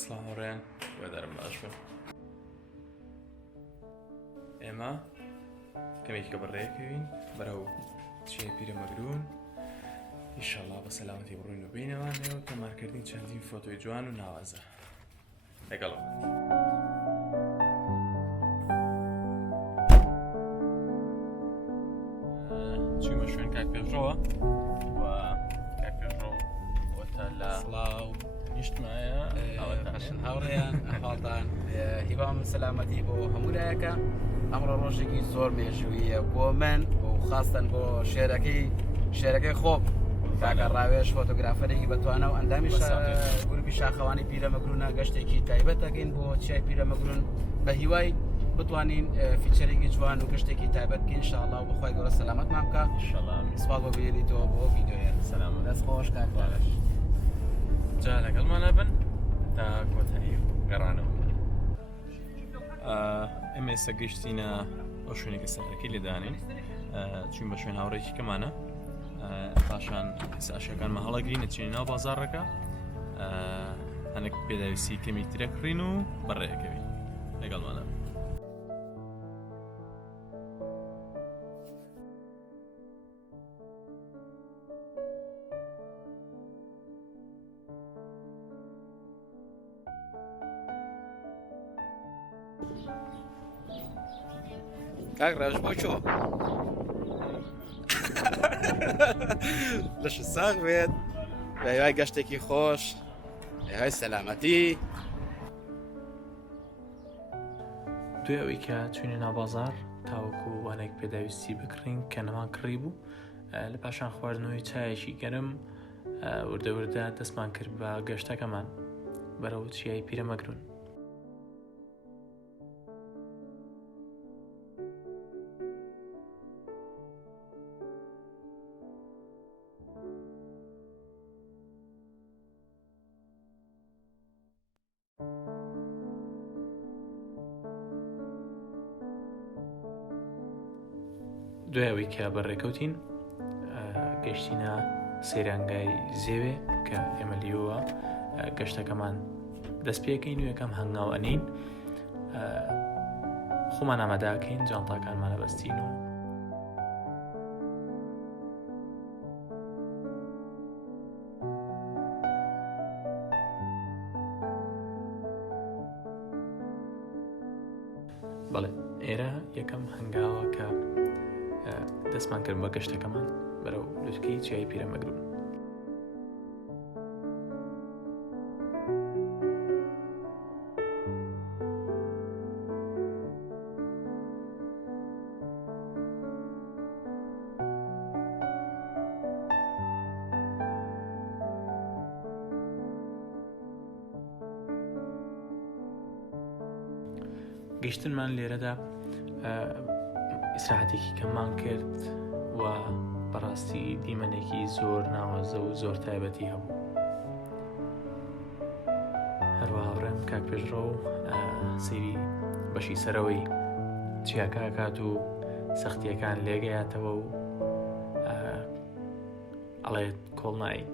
سڵاوڕێن وەدارم باش بن ئێمە کەمێکە بەڕێکەوین بەرەو چیای پیرەمەگرون ئینشەڵڵا بە سەلامەتی بڕووین و بینەوانەوە تۆمارکردنی چەندین فۆتۆی جوان و ناوازە لەگەڵەوە. چوومە شوێن کاک پێشڕۆوە و کاک پێشڕۆ بۆتە لە سڵاو نیشتمایە خەشن هاوڕێیان ئەحواڵدان هیوام سەلامەتی بۆ هەموو لایەکە. ئەمڕۆ ڕۆژێکی زۆر مێژوویە بۆ من و خاستن بۆ شێرەکەی خۆم کاکە ڕاوێژ فۆتۆگرافەرێکی بەتوانە و ئەندامیش گروپی شاخەوانی پیرەمەگرونە گەشتێکی تایبەت دەکەین بۆ چیای پیرەمەگرون بە هیوای بتوانین فیچەرێکی جوان و گەشتێکی تایبەت بکەین ئینشاءڵڵا و بەخوای گەورە سەلامەتمان بکە. سوپاس بۆ بینیتەوە بۆ ڤیدیۆیە. سەلامەت دەست خۆش کاکبارش جا لەگەڵمانە بن تا کۆتایی گەڕانەوە. ئێمە ئێستا گەشتینە ئەو شوێنێکە سەرەکی لێدانین چوین بە شوێن هاوڕێکی کەمانە پاشان ئێساشەکانمە هەڵەگرین ئەچینە ناو بازاڕەکە هەنێک پێداویستی کەمی ترە کڕین و بەڕێەکەوین لەگەڵمانە. کاک ڕاوێژ بۆ چۆ لەش ساغ بێت بە هیوای گەشتێکی خۆش هیوای سەلامەتی. دوێ ئەوەی کە چوینە ناو بازار تاوەکو وانێک پێداویستی بکڕین کە نەمان کڕی بوو لە پاشان خواردنەوەی چایەکی گەرم وردەوردە دەستمان کرد بە گەشتەکەمان بەرەو چیای پیرەمەگرون. دوای ئەوەی کە بەڕێکەوتین گەشتینە سەیرانگای زێوێ کە ئێمە لیۆوە گەشتەکەمان دەست پێکەین و یەکەم هەنگاوەنین خۆمان ئامادەکەین جانتاکانمانە بەستین و بەڵێ ئێرە یەکەم هەنگاوە کە دەستمان کرد بە گەشتەکەمان بەرەو لوتکەی چیای پیرەمەگرون. گەشتنمان لێرەدا ئیسراحەتێکی کەممان کرد و بەڕاستی دیمەنێکی زۆر ناوازە و زۆر تایبەتی هەبوو. هەروەها هاوڕێم کاک پێشڕۆ سەیری بەشی سەرەوەی چیاکە کات و سەختیەکان لێگەیاتەوە و ئەڵێت کۆڵ نایی.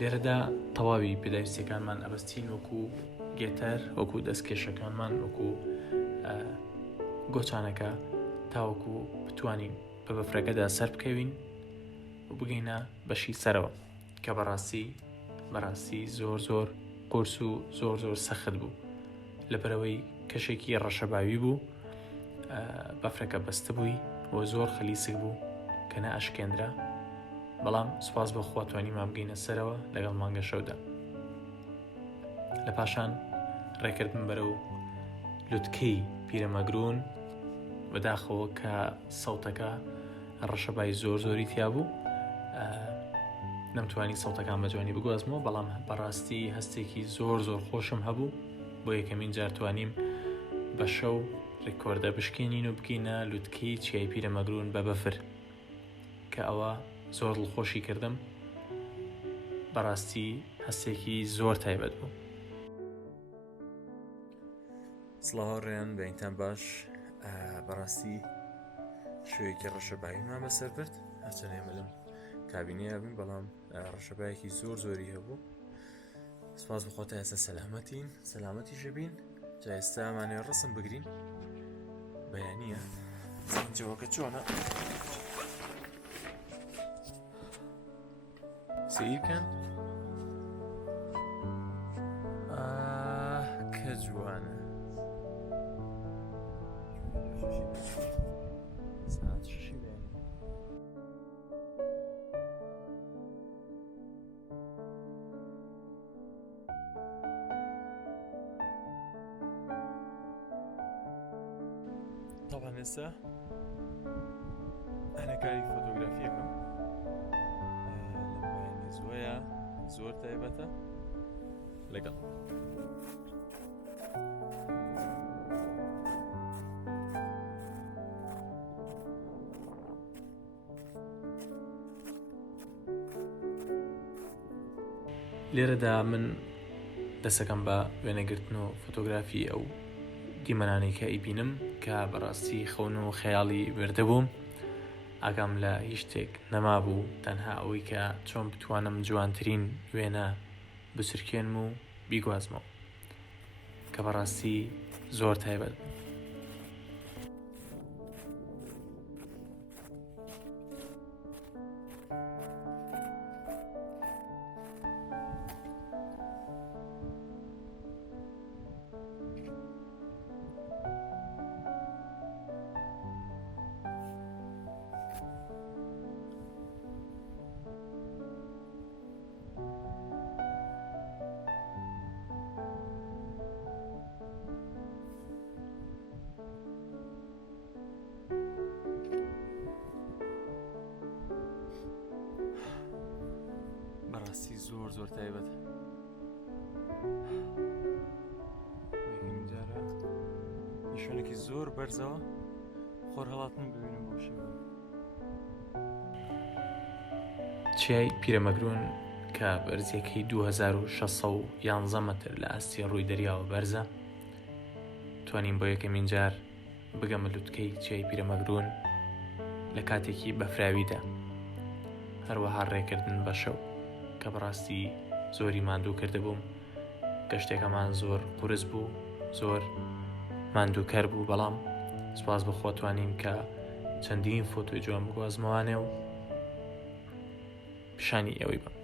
لێرەدا تەواوی پێداویستیەکانمان ئەبەستین وەکو گێتەر وەکو دەستکێشەکانمان وەکو گۆچانەکە تاوەکو بتوانین بە بەفرەکەدا سەر بکەوین و بگەینە بەشی سەرەوە کە بەڕاستی زۆر قورس و زۆر سەخت بوو لەبەرەوەی کەشێکی ڕەشەباوی بوو بەفرەکە بەستە بووی و زۆر خەلیسک بوو کە نە ئەشکێنرا بەڵام سوپاس بە خوا توانیمان بگەینە سەرەوە لەگەڵ مانگە شەودا. لە پاشان ڕێکردن بەرەو لوتکەی پیرەمەگرون بەداخەوە کە سەوتەکە ڕەشەبای زۆری تیا بوو نەمتوانی سەوتەکان بە جوانی بگوازمەوە، بەڵام بەڕاستی هەستێکی زۆر خۆشم هەبوو بۆ یەکەمین جار توانیم بە شەو ریکۆردە بشکێنین و بکەینە لووتکەی چیای پیرەمەگرون بە بەفر کە ئەوە زۆر دڵخۆشی کردم. بەڕاستی هەستێکی زۆر تایبەت بوو. سڵاوڕێن بەینتان باش. بەڕاستی شوێکی ڕەشەباییمان بەسەر برد، هەرچەند ئێمە لەم کابینەیە بووین، بەڵام ڕەشەبایەکی زۆری هەبوو. سپاس بخۆتە ئێستا سەلامەتی شەبین. جا ئێستا ئەمانەیە ڕسم بگرین بەیانیە جەوەکە چۆنە سیرکەن. کە جوانە. ساعت 6 بێنێ. طبعا ئێستا ئەنە کاری فۆتۆگرافیەکەم لەمایانی زۆیە زۆر تایبەتە لەگەڵ لێرەدا من دەسەکەم بە وێنەگرتن و فۆتۆگرافی ئەو دیمەنانی کە ئیبینم کە بەڕاستی خەون و خەیاڵی بردەبووم. ئاگام لە هیچ شتێک نەما بوو، تەنها ئەوەی کە چۆن بتوانم جوانترین وێنە بچرکێنم و بیگوازمەوە کە بەڕاستی زۆر تایبەت بوو. بەڕاستی زۆر تایبەتە. یەکەمین جارە نیشانێکی زۆر بەرزەوە خۆر هەڵاتن ببینم بۆ شەوە. چیای پیرەمەگرون کە بەرزیەکەی 2611 مەتر لە ئاستی ڕووی دەریاوە بەرزە. توانیم بۆ یەکەمین جار بگەمە لووتکەی چیای پیرەمەگرون لە کاتێکی بەفراویدا، هەروەها ڕێکردن بە شەو کە بەڕاستی زۆری ماندوو کرده بووم. گەشتێکەمان زۆر قورس بوو، زۆر ماندووکەر بوو، بەڵام سپاس بخۆ توانیم کە چەندین فۆتۆی جوان بگوازمەوانێ و پیشانی ئەوەی بم.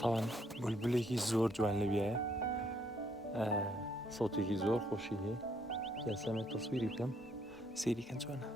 تاوان بولبولێکی زۆر جوان لەویایە، سەوتێکی زۆر خۆشی هەیە. جاسەمە تەسویری بکەم سەیریکەن چۆنە.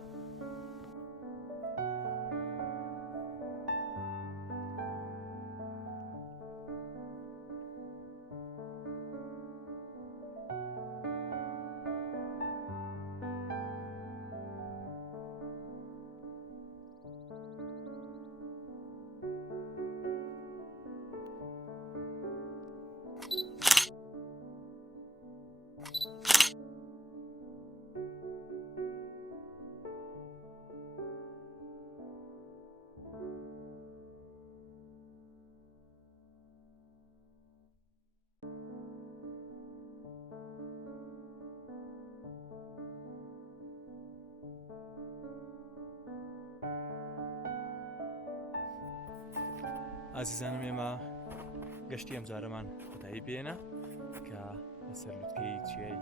ئازیزانم، ئێمە گەشتی ئەم جارەمان کۆتایی بێنە کە لەسەر لووتکەی چیای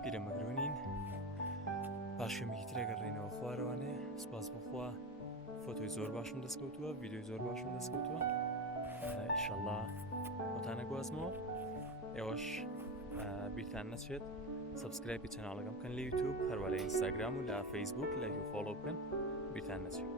پیرەمەگرونین. پاشێمێکی ترەگەڕێنەوە خوارەوانێ. سپاس بخوا فۆتۆی زۆر باشم دەستکەوتووە، ڤیدیۆی زۆر باشم دەستکەوتووە. ئینشەڵڵا بۆتانە گوازمەوە. ئێوەش بیرتان نەچێت سبسکرایبی چەناڵەکەم بکەن لە یوتیوب، هەروە لە ئینستاگرام و لە فەیسبوک لایک و فۆڵۆ بکەن. بیرتان نەچێت.